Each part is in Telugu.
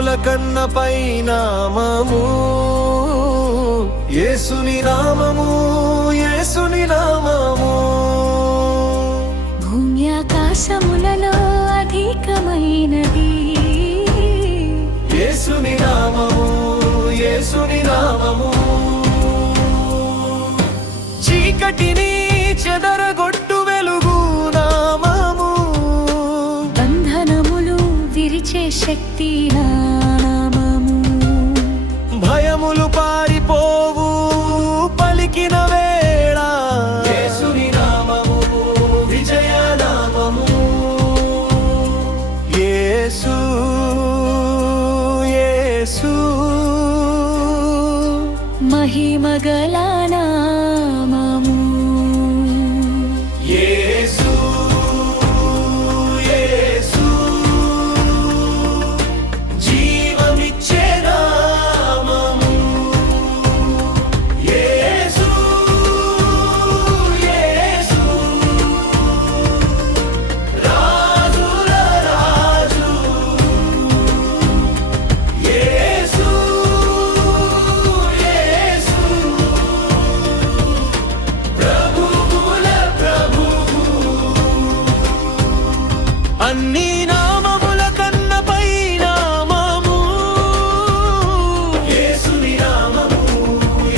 నామముల కన్న పై నామము యేసుని నామము, యేసుని నామము. భూమి ఆకాశములలో అధికమైనది యేసుని నామము, యేసుని నామము. చీకటిని చెదరగొట్టు వెలుగు నామము, బంధనములు విరిచే శక్తి నామము. భయములు పారిపోవు పలికిన వేళ యేసుని నామము, విజయ నామము. యేసు యేసు మహిమగల నామము. యేసు యేసు జీవమిచ్చే నామము. యేసు యేసు రాజుల రాజు. యేసు యేసు ప్రభువుల ప్రభువు. అన్ని నామముల కన్న పై నామము యేసుని నామము,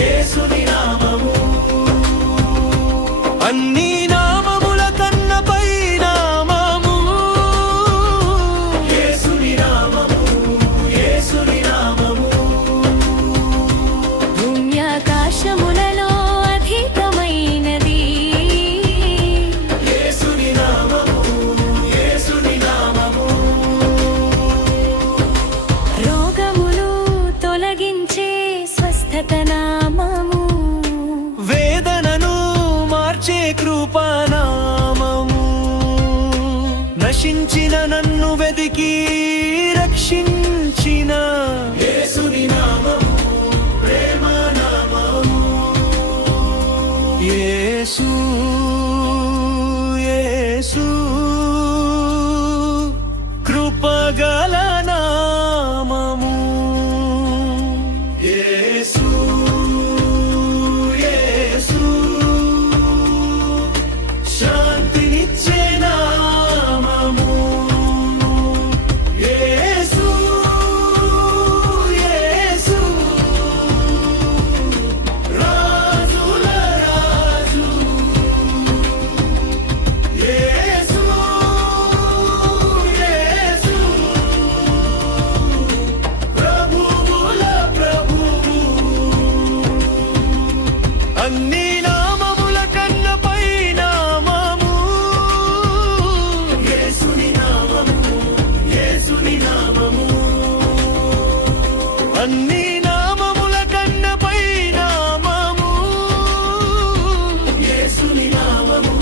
యేసుని నామము. అన్ని నామముల కన్న పై నామము యేసుని నామము, యేసుని నామము. భూమి ఆకాశములలో అధికమైనది యేసుని నామము, యేసుని నామము. రోగములు తొలగించే స్వస్థత నామము. వేదనను మార్చే కృపానామము. నశించిన నన్ను వెదికి రక్షించిన యేసుని నామము, ప్రేమ నామము. యేసు యేసు కృపగల నామము. యేసు యేసు శాంతినిచ్చే నామము. యేసు యేసు రాజుల రాజు. యేసు యేసు ప్రభువుల ప్రభువు. అన్ని నామముల కన్న పై నామము యేసుని నామము, యేసుని నామము. అన్ని నామముల కన్న పై నామము యేసుని నామము,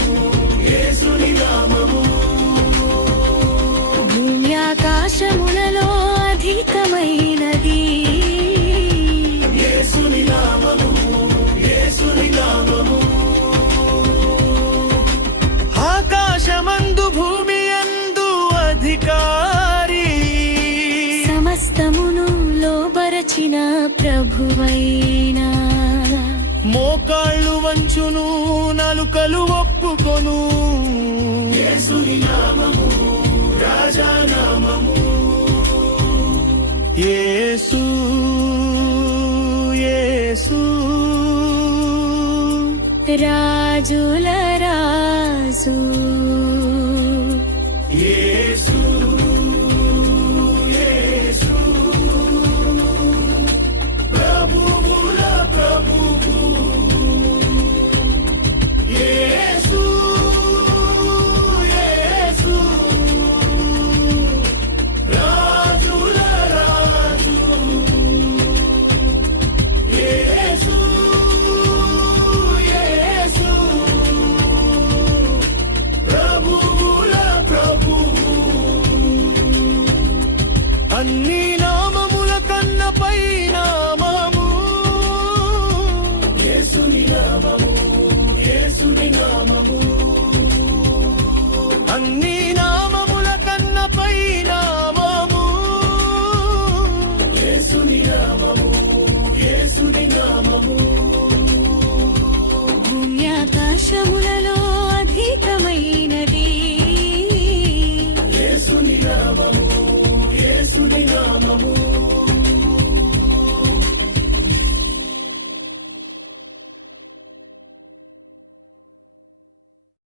యేసుని నామము. భూమి ఆకాశములలో అధికమైనది యేసుని నామము, యేసుని నామము. ఆకాశమందు భూమి యందు అధికారి, సమస్తమును లోబరచిన ప్రభువైనా మోకాళ్ళు వంచును నలుకలు ఒప్పుకొను యేసుని నామము, రాజా నామము. యేసు యేసు రాజుల రాజు. యేసు యేసు ప్రభువుల ప్రభువు. యేసు యేసు రాజుల రాజు. యేసు యేసు ప్రభువుల ప్రభువు. ఆకాశములలో అధికమైనది. యేసుని నామము, యేసుని నామము